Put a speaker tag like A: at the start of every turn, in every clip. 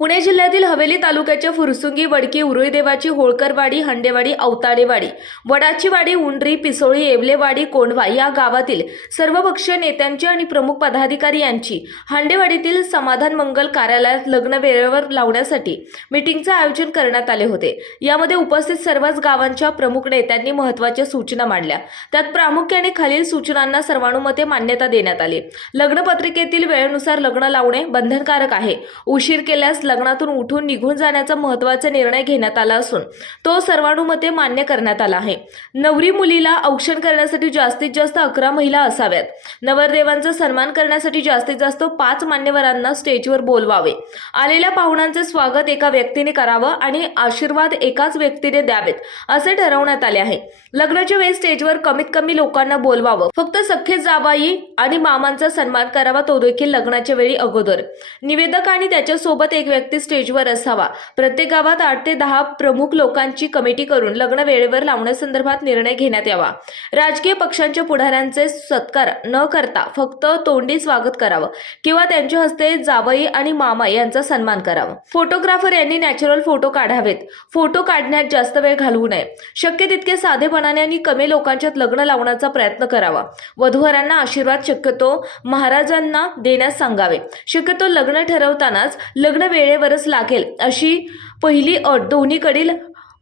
A: पुणे जिल्ह्यातील हवेली तालुक्याच्या फुरसुंगी वडकी उरुळदेवाची होळकरवाडी हंडेवाडी अवताडेवाडी वडाचीवाडी उंडरी पिसोळी येवलेवाडी कोंढवा या गावातील सर्वपक्षीय नेत्यांची आणि प्रमुख पदाधिकारी यांची हांडेवाडीतील समाधान मंगल कार्यालयात लग्न वेळेवर लावण्यासाठी मीटिंगचं आयोजन करण्यात आले होते. यामध्ये उपस्थित सर्वच गावांच्या प्रमुख नेत्यांनी महत्त्वाच्या सूचना मांडल्या. त्यात प्रामुख्याने खालील सूचनांना सर्वानुमते मान्यता देण्यात आली. लग्नपत्रिकेतील वेळेनुसार लग्न लावणे बंधनकारक आहे. उशीर केल्यास लग्नातून उठून निघून जाण्याचा महत्त्वाचा निर्णय घेण्यात आला असून तो सर्वानुमते मान्य करण्यात आला आहे. नवरी मुलीला औक्षण करण्यासाठी जास्तीत जास्त अकरा महिला असाव्यात. नवरदेवांचा सन्मान करण्यासाठी जास्तीत जास्त पाच मान्यवरांना स्टेजवर बोलवावे. आलेल्या पाहुण्यांचे स्वागत एका व्यक्तीने करावं आणि आशीर्वाद एकाच व्यक्तीने द्यावेत असे ठरवण्यात आले आहे. लग्नाच्या वेळी स्टेजवर कमीत कमी लोकांना बोलवावं. फक्त सख्खे जावाई आणि मामांचा सन्मान करावा तो देखील लग्नाच्या वेळी अगोदर. निवेदक आणि त्याच्यासोबत एक व्यक्ती स्टेजवर असावा. प्रत्येक गावात आठ ते दहा प्रमुख लोकांची कमिटी करून लग्न वेळेवर लावण्यासंदर्भात निर्णय घेण्यात यावा. राजकीय पक्षांच्या पुढाऱ्यांचे सत्कार न करता फक्त तोंडी स्वागत करावं किंवा त्यांच्या हस्ते जावई आणि मामा यांचा सन्मान करावा. फोटोग्राफर यांनी नॅचरल फोटो काढावेत. फोटो काढण्यात जास्त वेळ घालवू नये. शक्य तितके साधेपणाने आणि कमी लोकांच्यात लग्न लावण्याचा प्रयत्न करावा. वधूवरांना आशीर्वाद शक्यतो महाराजांना देण्यास सांगावे. शक्यतो लग्न ठरवतानाच लग्न वेळेवरच लागेल अशी पहिली अट दोन्हीकडील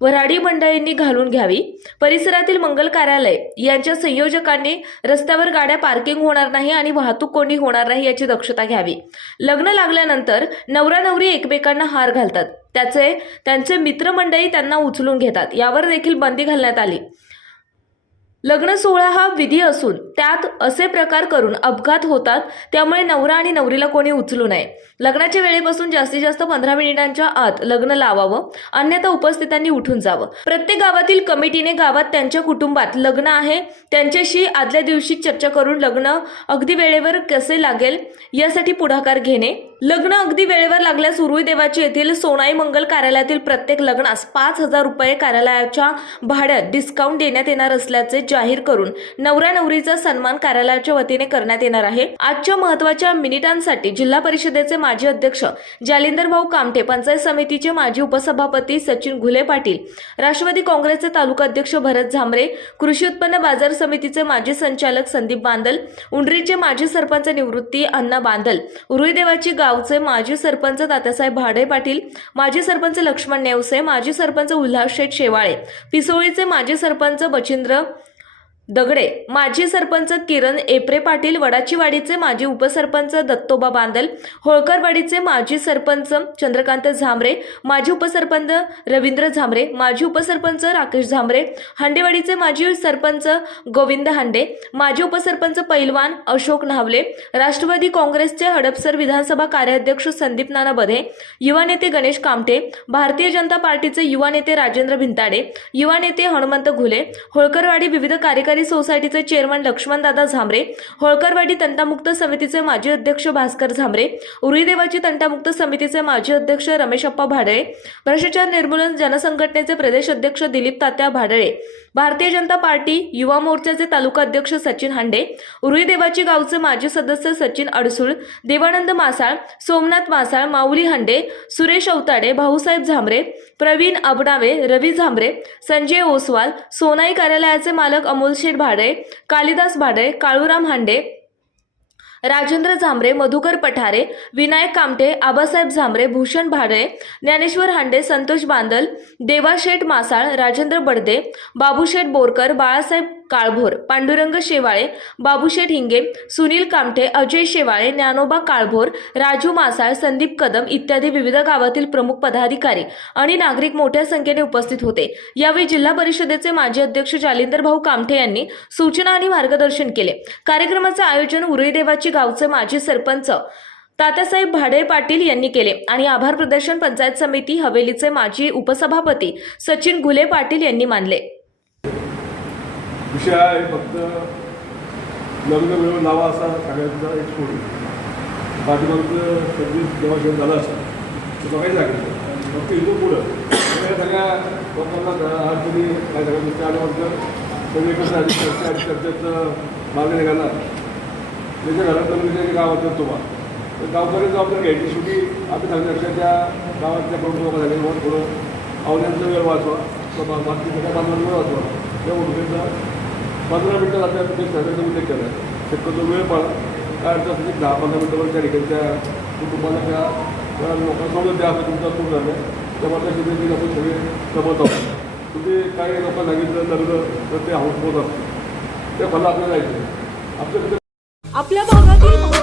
A: वऱ्हाडी मंडळींनी घालून घ्यावी. परिसरातील मंगल कार्यालय यांच्या संयोजकांनी रस्त्यावर गाड्या पार्किंग होणार नाही आणि वाहतूक कोंडी होणार नाही याची दक्षता घ्यावी. लग्न लागल्यानंतर नवरा नवरी एकमेकांना हार घालतात. त्याचे त्यांचे मित्रमंडळी त्यांना उचलून घेतात. यावर देखील बंदी घालण्यात आली. लग्न सोहळा हा विधी असून त्यात असे प्रकार करून अपघात होतात त्यामुळे नवरा आणि नवरीला कोणी उचलू नये. लग्नाच्या वेळेपासून जास्तीत जास्त पंधरा मिनिटांच्या आत लग्न लावावं अन्यथा उपस्थितांनी उठून जावं. प्रत्येक गावातील कमिटीने गावात त्यांच्या कुटुंबात लग्न आहे त्यांच्याशी आदल्या दिवशी चर्चा करून लग्न अगदी वेळेवर कसे लागेल यासाठी पुढाकार घेणे लग्न अगदी वेळेवर लागल्यास उरुई देवाची येथील सोनाई मंगल कार्यालयातील प्रत्येक लग्नास पाच हजार रुपये कार्यालयाच्या भाड्यात डिस्काउंट देण्यात येणार असल्याचे जाहीर करून नवऱ्या नवरीचा सन्मान कार्यालयाच्या वतीने करण्यात येणार आहे. आजच्या महत्त्वाच्या मिनिटांसाठी जिल्हा परिषदेचे माजी अध्यक्ष जालिंदर भाऊ कामठे पंचायत समितीचे माजी उपसभापती सचिन घुले पाटील राष्ट्रवादी काँग्रेसचे तालुका अध्यक्ष भरत झांबरे कृषी उत्पन्न बाजार समितीचे माजी संचालक संदीप बांदल उंडरीचे माजी सरपंच निवृत्ती अण्णा बांदल उरुईदेवाची गावचे माजी सरपंच तात्यासाहेब भाडे पाटील माजी सरपंच लक्ष्मण नेवसे माजी सरपंच उल्हास शेठ शेवाळे पिसोळीचे माजी सरपंच बचिंद्र दगडे. माजी सरपंच किरण एप्रे पाटील वडाचीवाडीचे माजी उपसरपंच दत्तोबा बांदल होळकरवाडीचे माजी सरपंच चंद्रकांत झांबरे माजी उपसरपंच रवींद्र झांबरे माजी उपसरपंच राकेश झांबरे हांडेवाडीचे माजी सरपंच गोविंद हांडे माजी उपसरपंच पैलवान अशोक न्हावले राष्ट्रवादी काँग्रेसचे हडपसर विधानसभा कार्याध्यक्ष संदीप नाना बधे युवा नेते गणेश कामटे भारतीय जनता पार्टीचे युवा नेते राजेंद्र भिंताडे युवा नेते हनुमंत घुले होळकरवाडी विविध कार्यकारी सहकारी सोसायटीचे चेअरमन लक्ष्मणदादा झांबरे होळकरवाडी तंटामुक्त समितीचे माजी अध्यक्ष भास्कर झांबरे उरीदेवाची तंटामुक्त समितीचे माजी अध्यक्ष रमेशप्पा भाडळे भ्रष्टाचार निर्मूलन जनसंघटनेचे प्रदेश अध्यक्ष दिलीप तात्या भाडळे भारतीय जनता पार्टी युवा मोर्चाचे तालुका अध्यक्ष सचिन हांडे उरुईदेवाची गावचे माजी सदस्य सचिन अडसूळ देवानंद मासाळ सोमनाथ मासाळ माऊली हांडे सुरेश अवताडे भाऊसाहेब झांबरे प्रवीण अबडावे रवी झांबरे संजय ओसवाल सोनाई कार्यालयाचे मालक अमोल शेठ भाडे कालिदास भाडे काळूराम हांडे राजेंद्र झांबरे मधुकर पठारे विनायक कामटे आबासाहेब झांबरे भूषण भाडे ज्ञानेश्वर हांडे संतोष बांदल देवाशेठ मासाळ राजेंद्र बडदे बाबूशेठ बोरकर बाळासाहेब काळभोर पांडुरंग शेवाळे बाबूशेठ हिंगे सुनील कामठे अजय शेवाळे ज्ञानोबा काळभोर राजू मासाळ संदीप कदम इत्यादी विविध गावातील प्रमुख पदाधिकारी आणि नागरिक मोठ्या संख्येने उपस्थित होते. यावेळी जिल्हा परिषदेचे माजी अध्यक्ष जालिंदर भाऊ कामठे यांनी सूचना आणि मार्गदर्शन केले. कार्यक्रमाचे आयोजन उरईदेवाची गावचे माजी सरपंच तात्यासाहेब भाडे पाटील यांनी केले आणि आभार प्रदर्शन पंचायत समिती हवेलीचे माजी उपसभापती सचिन घुले पाटील यांनी मानले.
B: विषय आहे फक्त लग्न मिळून लावा असा सगळ्यांचा एक सोडून पाठीमागचं सर्विस जेव्हा जेवण झालं असतं ते बघायचं लागेल फक्त इथून पुढं. सगळ्या सगळ्या लोकांना आज तुम्ही काय सगळ्या गोष्टी आल्यानंतर सगळे कसं आधी चर्चा आधी चर्चेचं मार्ग निघाला. त्याच्या घरात लग्न म्हणजे गावात असतो बा तर गावकरी जबाबदारी घ्यायची शेवटी आम्ही सांगण्यापेक्षा त्या गावातल्या प्रमुख लोक झाले. थोडं आवड्यांचा वेळ वाचवा. बाकी सगळ्या बांधवांचा वेळ वाचवा. त्या गोष्टीचा पंधरा मिनटं आपल्या ते सगळ्यांचा उल्लेख करा शक्यतो वेळ पाळा. काय अर्थ असेल की दहा पंधरा मिनटावर त्या ठिकाणी कुटुंबाला त्या लोकांसोबत द्या. असं तुमचा पूर्ण झालं तेव्हा त्या शेती आपण सगळे जमत आहोत. तुम्ही काही लोकांना सांगितलं लग्न तर ते हाऊसफुल असतं ते फला आपल्याला जायचं आपल्याकडे
C: आपल्या भागातील